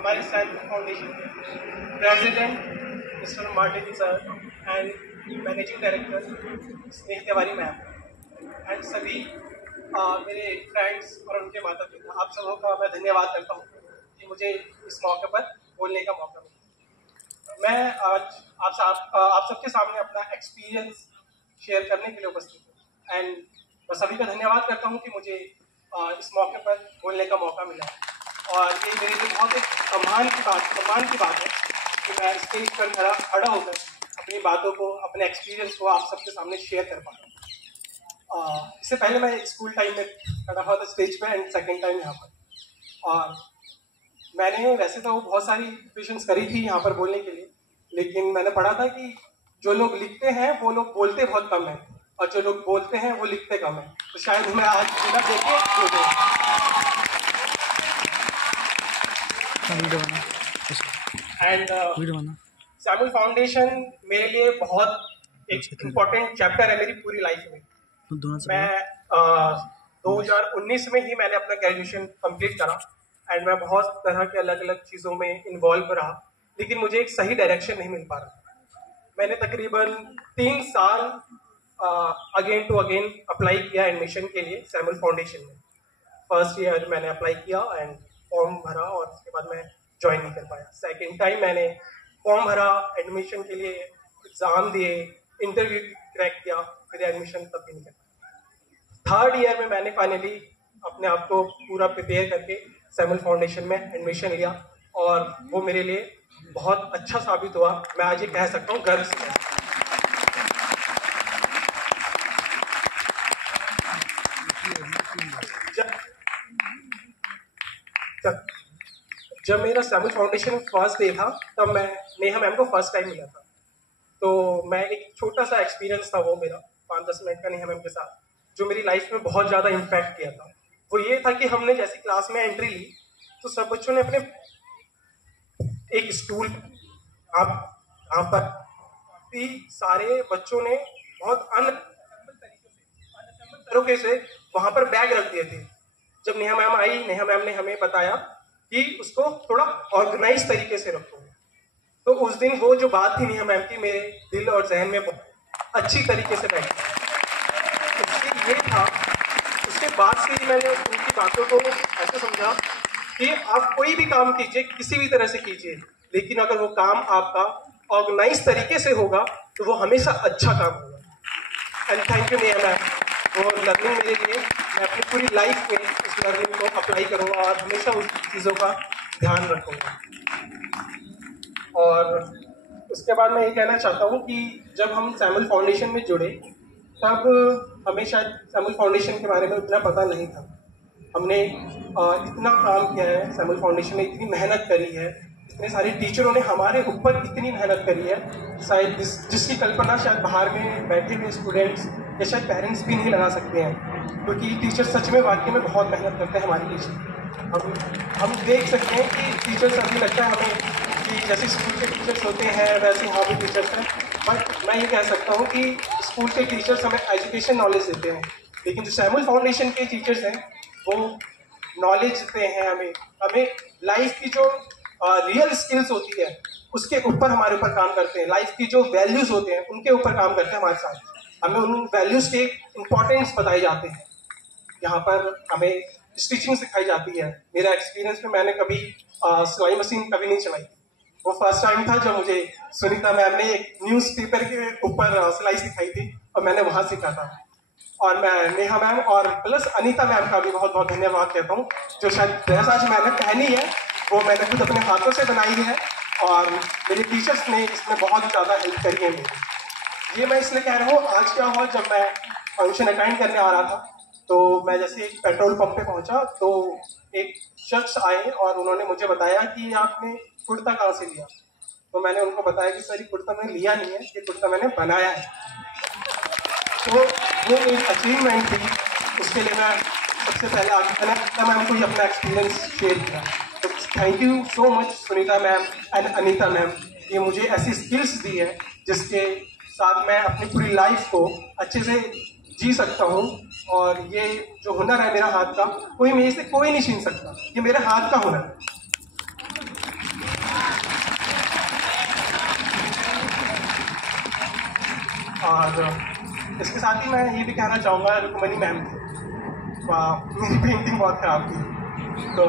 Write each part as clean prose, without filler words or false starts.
हमारे सैनिक फाउंडेशन के president mister Martin sir and managing director स्नेह तिवारी मैम एंड सभी मेरे फ्रेंड्स और उनके माता पिता, आप सबों का मैं धन्यवाद करता हूँ कि मुझे इस मौके पर बोलने का मौका मिला। मैं आज आप सबके सामने अपना एक्सपीरियंस शेयर करने के लिए उपस्थित हूँ एंड मैं सभी का धन्यवाद करता हूँ कि मुझे इस मौके पर बोलने का मौका मिला है। और ये मेरे लिए बहुत एक सम्मान की बात है कि मैं स्टेज पर खड़ा होकर अपनी बातों को, अपने एक्सपीरियंस को आप सबके सामने शेयर कर पा रहा हूँ। इससे पहले मैं स्कूल टाइम में खड़ा हुआ था स्टेज पे एंड सेकेंड टाइम यहाँ पर। और मैंने वैसे तो बहुत सारी प्रिपरेशंस करी थी यहाँ पर बोलने के लिए, लेकिन मैंने पढ़ा था कि जो लोग लिखते हैं वो लोग बोलते बहुत कम हैं और जो लोग बोलते हैं वो लिखते कम हैं। तो शायद मैं आज बिना देखे एंड सैमुअल फाउंडेशन मेरे लिए बहुत एक इम्पोर्टेंट चैप्टर है मेरी पूरी लाइफ में। मैं 2019 में ही मैंने अपना ग्रेजुएशन कंप्लीट करा एंड मैं बहुत तरह के अलग अलग चीज़ों में इन्वॉल्व रहा, लेकिन मुझे एक सही डायरेक्शन नहीं मिल पा रहा। मैंने तकरीबन 3 साल अगेन टू अगेन अप्लाई किया एडमिशन के लिए सैमुअल फाउंडेशन में। फर्स्ट ईयर मैंने अप्लाई किया एंड फॉर्म भरा और उसके बाद मैं ज्वाइन नहीं कर पाया। सेकेंड टाइम मैंने फॉर्म भरा, एडमिशन के लिए एग्ज़ाम दिए, इंटरव्यू क्रैक किया, फिर एडमिशन तब भी नहीं कर पाया। थर्ड ईयर में मैंने फाइनली अपने आप को पूरा प्रिपेयर करके सैमुअल फाउंडेशन में एडमिशन लिया और वो मेरे लिए बहुत अच्छा साबित हुआ। मैं आज ये कह सकता हूँ गर्व से। जब मेरा सैमुअल फाउंडेशन फर्स्ट डे था तब मैं नेहा मैम को फर्स्ट टाइम मिला था। तो मैं एक छोटा सा एक्सपीरियंस था वो मेरा 5-10 मिनट का नेहा मैम के साथ, जो मेरी लाइफ में बहुत ज़्यादा इम्पैक्ट किया था। वो ये था कि हमने जैसी क्लास में एंट्री ली तो सब बच्चों ने अपने एक स्टूल यहाँ पर सारे बच्चों ने बहुत तरीके से वहाँ पर बैग रख दिए थे। जब नेहा मैम आई, नेहा मैम ने हमें बताया कि उसको थोड़ा ऑर्गेनाइज तरीके से रखो। तो उस दिन वो जो बात थी नेहा मैम की मेरे दिल और जहन में बहुत अच्छी तरीके से बैठी। उसके ये था, उसके बाद से ही मैंने उनकी बातों को ऐसे समझा कि आप कोई भी काम कीजिए, किसी भी तरह से कीजिए, लेकिन अगर वो काम आपका ऑर्गेनाइज तरीके से होगा तो वो हमेशा अच्छा काम होगा। And thank you Neha ma'am, वो लर्निंग मेरे लिए, मैं अपनी पूरी लाइफ में उस लर्निंग को अप्लाई करूँगा और हमेशा उस चीज़ों का ध्यान रखूँगा। और उसके बाद मैं ये कहना चाहता हूँ कि जब हम सैमुअल फाउंडेशन में जुड़े तब हमें शायद सैमुअल फाउंडेशन के बारे में उतना पता नहीं था। हमने इतना काम किया है, सैमुअल फाउंडेशन ने इतनी मेहनत करी है, इतने सारे टीचरों ने हमारे ऊपर इतनी मेहनत करी है, शायद जिसकी कल्पना शायद बाहर में बैठे हुए स्टूडेंट्स या शायद पेरेंट्स भी नहीं लगा सकते हैं, क्योंकि टीचर सच में वाकई में बहुत मेहनत करते हैं। हमारे टीचर हम देख सकते हैं कि टीचर्स अभी लगता है हमें कि जैसे स्कूल के टीचर्स होते हैं वैसे यहाँ भी टीचर्स हैं, बट मैं ये कह सकता हूँ कि स्कूल के टीचर्स हमें एजुकेशन नॉलेज देते हैं, लेकिन जो सैमुअल फाउंडेशन के टीचर्स हैं वो नॉलेज देते हैं हमें लाइफ की जो रियल स्किल्स होती है उसके ऊपर हमारे ऊपर काम करते हैं। लाइफ की जो वैल्यूज़ होते हैं उनके ऊपर काम करते हैं हमारे साथ। हमें उन वैल्यूज़ के इम्पोर्टेंस बताए जाते हैं। यहाँ पर हमें स्टिचिंग सिखाई जाती है। मेरा एक्सपीरियंस में मैंने कभी सिलाई मशीन कभी नहीं चलाई। वो फर्स्ट टाइम था जब मुझे सुनीता मैम ने एक न्यूज़पेपर के ऊपर सिलाई सिखाई थी और मैंने वहाँ सीखा था। और मैं नेहा मैम और प्लस अनीता मैम का भी बहुत बहुत धन्यवाद कहता हूँ, जो शायद ड्रेस आज मैंने पहनी है वो मैंने खुद अपने हाथों से बनाई है और मेरे टीचर्स ने इसमें बहुत ज़्यादा हेल्प करी है मेरी। ये मैं इसलिए कह रहा हूँ, आज क्या हुआ, जब मैं फंक्शन अटेंड करने आ रहा था तो मैं जैसे एक पेट्रोल पंप पे पहुँचा तो एक शख्स आए और उन्होंने मुझे बताया कि आपने कुर्ता कहाँ से लिया। तो मैंने उनको बताया कि सर ये कुर्ता मैंने लिया नहीं है, ये कुर्ता मैंने बनाया है। तो वो एक अचीवमेंट थी, उसके लिए मैं सबसे पहले आगे मैम को ही अपना एक्सपीरियंस शेयर किया। तो thank you so much Sunita ma'am and Anita ma'am, ये मुझे ऐसी स्किल्स दी है जिसके साथ मैं अपनी पूरी लाइफ को अच्छे से जी सकता हूँ। और ये जो हुनर है मेरा हाथ का, कोई मेरे से कोई नहीं छीन सकता, ये मेरे हाथ का हुनर है। और इसके साथ ही मैं ये भी कहना चाहूँगा, रुक्मणी मैम थी, मेरी पेंटिंग बहुत ख़राब थी, तो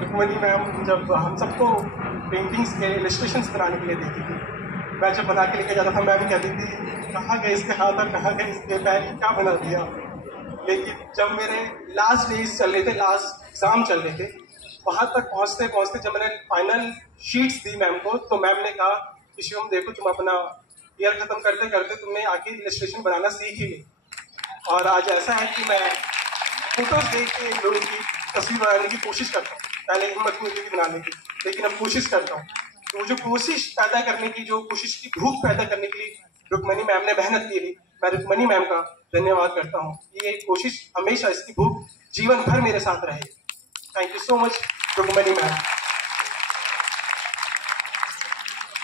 रुक्मणी मैम जब हम सबको पेंटिंग्स के इलस्ट्रेशंस बनाने के लिए देती थी, मैं जब बना के लेके जाता था मैम कहती थी कहाँ गए इसके हाथ और कहाँ गए इसके पैर, क्या बना दिया। लेकिन जब मेरे लास्ट डेज चल रहे थे, लास्ट एग्ज़ाम चल रहे थे, वहाँ तक पहुँचते पहुँचते जब मैंने फाइनल शीट्स दी मैम को, तो मैम ने कहा कि शिवम देखो, तुम अपना ईयर ख़त्म करते करते तुमने आके इलस्ट्रेशन बनाना सीख ही ली, और आज ऐसा है कि मैं फोटोज देख के लोगों की तस्वीर बनाने की कोशिश करता हूँ। पहले हिम्मत नहीं होती बनाने की, लेकिन अब कोशिश करता हूँ। तो जो कोशिश पैदा करने की, जो कोशिश की भूख पैदा करने के लिए रुक्मणी मैम ने मेहनत की थी, मैं रुक्मणी मैम का धन्यवाद करता हूँ। ये कोशिश हमेशा, इसकी भूख जीवन भर मेरे साथ रहे। Thank you so much Rukmani ma'am.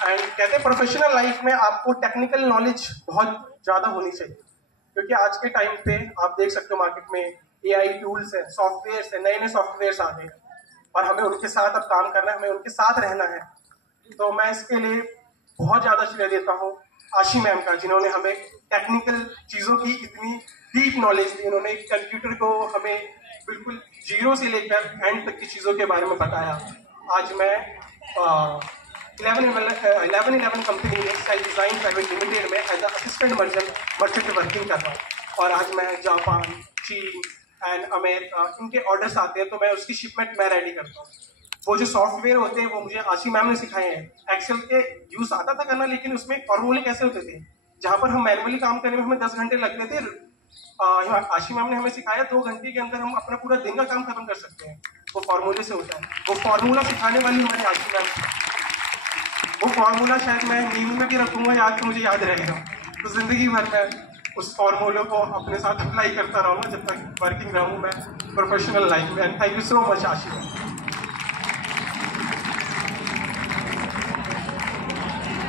And कहते हैं प्रोफेशनल लाइफ में आपको टेक्निकल नॉलेज बहुत ज़्यादा होनी चाहिए, क्योंकि आज के टाइम पे आप देख सकते हो मार्केट में AI टूल्स है, सॉफ्टवेयर्स है, नए नए सॉफ्टवेयर्स आ गए, और हमें उनके साथ अब काम करना है, हमें उनके साथ रहना है। तो मैं इसके लिए बहुत ज़्यादा श्रेय देता हूँ आशी मैम का, जिन्होंने हमें टेक्निकल चीज़ों की इतनी डीप नॉलेज दी। उन्होंने कंप्यूटर को हमें बिल्कुल जीरो से लेकर एंड तक की चीज़ों के बारे में बताया। आज मैं 1111 कंपनी में स्टाइल डिज़ाइन प्राइवेट लिमिटेड में एज असिस्टेंट मर्चेंट वर्किंग कर रहा हूँ, और आज मैं जापान, चीन एंड अमेरिका, इनके ऑर्डर्स आते हैं तो मैं उसकी शिपमेंट मैं रेडी करता हूँ। वो जो सॉफ्टवेयर होते हैं वो मुझे आशी मैम ने सिखाए हैं। एक्सेल के यूज़ आता था करना, लेकिन उसमें फॉर्मूले कैसे होते थे, जहाँ पर हम मैनुअली काम करने में हमें 10 घंटे लगते थे, आशी मैम ने हमें सिखाया 2 घंटे के अंदर हम अपना पूरा दिन का काम खत्म कर सकते हैं। वो फार्मूले से होता है, वो फार्मूला सिखाने वाली हमारी आशी मैम। वो फार्मूला शायद मैं नींद में भी रखूँगा याद, तो मुझे याद रहेगा, तो ज़िंदगी भर मैं उस फार्मूले को अपने साथ अप्लाई करता रहूँगा जब तक वर्किंग रहूँ मैं प्रोफेशनल लाइफ में। And thank you so much आशी मैम।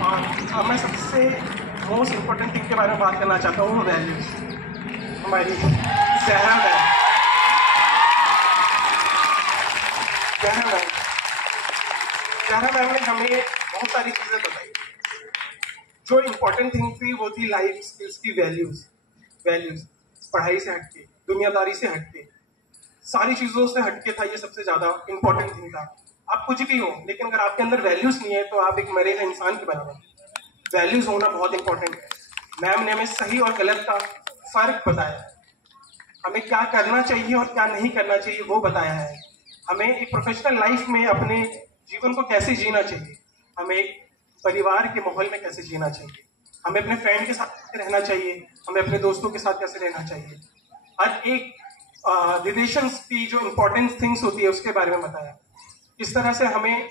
और अब मैं सबसे मोस्ट इम्पोर्टेंट थिंग के बारे में बात करना चाहता हूँ, वैल्यूज। हमारी जहरा मैम, जहरा मैम ने हमें बहुत सारी चीज़ें बताई। जो इम्पोर्टेंट थिंग थी वो थी लाइफ स्किल्स की वैल्यूज। पढ़ाई से हटके, दुनियादारी से हटके, सारी चीज़ों से हटके था, ये सबसे ज़्यादा इम्पोर्टेंट थिंग था। आप कुछ भी हो, लेकिन अगर आपके अंदर वैल्यूज नहीं है तो आप एक मरे हुए इंसान के बराबर। वैल्यूज होना बहुत इंपॉर्टेंट है। मैम ने हमें सही और गलत का फर्क बताया, हमें क्या करना चाहिए और क्या नहीं करना चाहिए वो बताया है। हमें एक प्रोफेशनल लाइफ में अपने जीवन को कैसे जीना चाहिए, हमें एक परिवार के माहौल में कैसे जीना चाहिए, हमें अपने फ्रेंड के साथ कैसे रहना चाहिए, हमें अपने दोस्तों के साथ कैसे रहना चाहिए। हर एक रिलेशंस की जो इम्पोर्टेंट थिंग्स होती है उसके बारे में बताया। इस तरह से हमें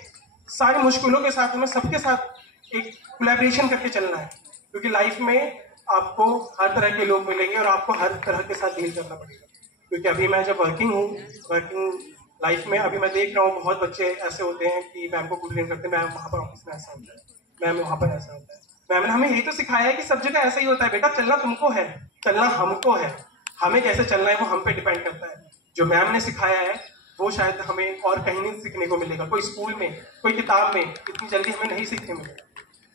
सारी मुश्किलों के साथ, हमें सबके साथ एक कोलैबोरेशन करके चलना है, क्योंकि लाइफ में आपको हर तरह के लोग मिलेंगे और आपको हर तरह के साथ डील करना पड़ेगा। क्योंकि अभी मैं जब वर्किंग लाइफ में अभी मैं देख रहा हूँ बहुत बच्चे ऐसे होते हैं कि मैम को कंप्लेन करते हैं, मैम वहाँ पर ऑफिस में ऐसा होता है, मैम वहाँ पर ऐसा होता है। मैम ने हमें यही तो सिखाया है कि सब जगह ऐसा ही होता है बेटा, चलना तुमको है, चलना हमको है, हमें कैसे चलना है वो हम पे डिपेंड करता है। जो मैम ने सिखाया है वो शायद हमें और कहीं नहीं सीखने को मिलेगा, कोई स्कूल में, कोई किताब में इतनी जल्दी हमें नहीं सीखने मिलेगा।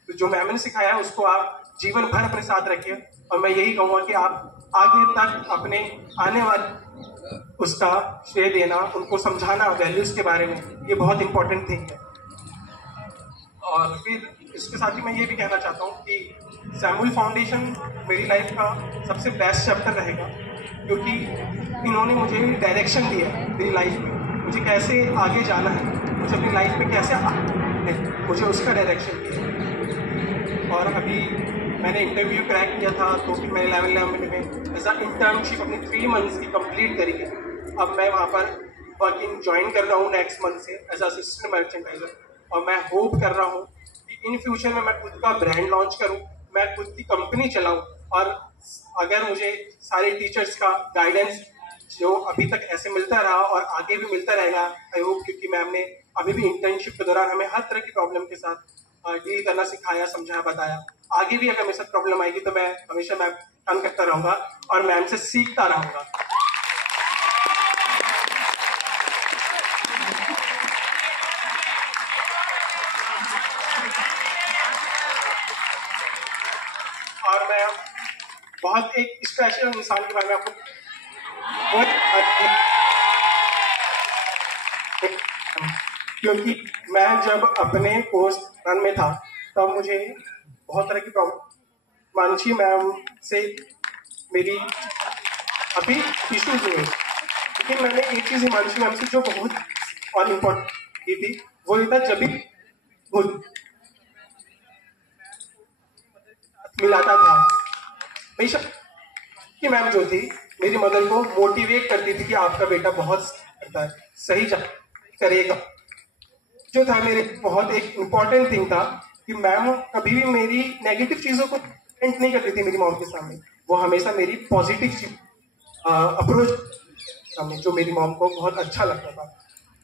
तो जो मैम ने सिखाया है उसको आप जीवन भर अपने साथ रखिए, और मैं यही कहूँगा कि आप आगे तक अपने आने वाले उसका श्रेय देना, उनको समझाना वैल्यूज़ के बारे में, ये बहुत इंपॉर्टेंट थिंग है। और फिर इसके साथ ही मैं ये भी कहना चाहता हूँ कि सैमुअल फाउंडेशन मेरी लाइफ का सबसे बेस्ट चैप्टर रहेगा, क्योंकि इन्होंने मुझे डायरेक्शन दिया मेरी लाइफ में, मुझे कैसे आगे जाना है, मुझे अपनी लाइफ में कैसे मुझे उसका डायरेक्शन दिया। और अभी मैंने इंटरव्यू क्रैक किया था, तो फिर मैंने 11 में एज इंटर्नशिप अपनी 3 मंथ्स की कंप्लीट करी है। अब मैं वहाँ पर वर्किंग ज्वाइन कर रहा हूँ नेक्स्ट मंथ से एज असिस्टेंट मर्चेंडाइजर, और मैं होप कर रहा हूँ कि इन फ्यूचर में मैं खुद का ब्रांड लॉन्च करूँ, मैं खुद की कंपनी चलाऊँ, और अगर मुझे सारे टीचर्स का गाइडेंस जो अभी तक ऐसे मिलता रहा और आगे भी मिलता रहेगा, आई होप, क्योंकि मैम ने अभी भी इंटर्नशिप के दौरान हमें हर तरह की प्रॉब्लम के साथ डील करना सिखाया, समझाया, बताया। आगे भी अगर मेरे साथ प्रॉब्लम आएगी तो मैं हमेशा मैम काम करता रहूँगा और मैम से सीखता रहूँगा। और मैं बहुत एक स्पेशल इंसान के बारे में आपको बहुत क्योंकि मैं जब अपने पोस्ट रन में था तब मुझे बहुत तरह की प्रॉब्लम मानसी मैम से मेरी अभी इश्यूज हुए, लेकिन मैंने एक चीज़ हिमांशी मैम से जो बहुत और इम्पोर्टेंट की थी वो ये था, जब भी खुद मिलाता था हमेशा कि मैम जो थी मेरी मदर को मोटिवेट करती थी कि आपका बेटा बहुत करता है, सही करेगा। जो था मेरे बहुत एक इम्पॉर्टेंट थिंग था कि मैम कभी भी मेरी नेगेटिव चीज़ों को प्रेजेंट नहीं करती थी मेरी मॉम के सामने, वो हमेशा मेरी पॉजिटिव अप्रोच सामने, जो मेरी मॉम को बहुत अच्छा लगता था।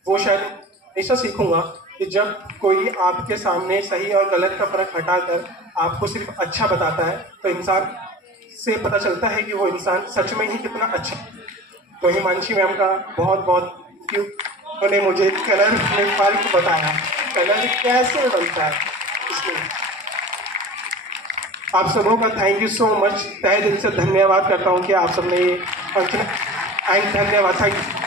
वो शायद हमेशा सीखूंगा कि जब कोई आपके सामने सही और गलत का फर्क हटाकर आपको सिर्फ अच्छा बताता है तो इंसान से पता चलता है कि वो इंसान सच में ही कितना अच्छा। तो हिमांशी मैम का बहुत बहुत क्यों उन्होंने मुझे कलर में फर्क बताया, कलर कैसे बनता है। इसलिए आप सबों का थैंक यू सो मच, तहे दिल से धन्यवाद करता हूँ कि आप सबने ये फंक्शन, एंड धन्यवाद, थैंक यू।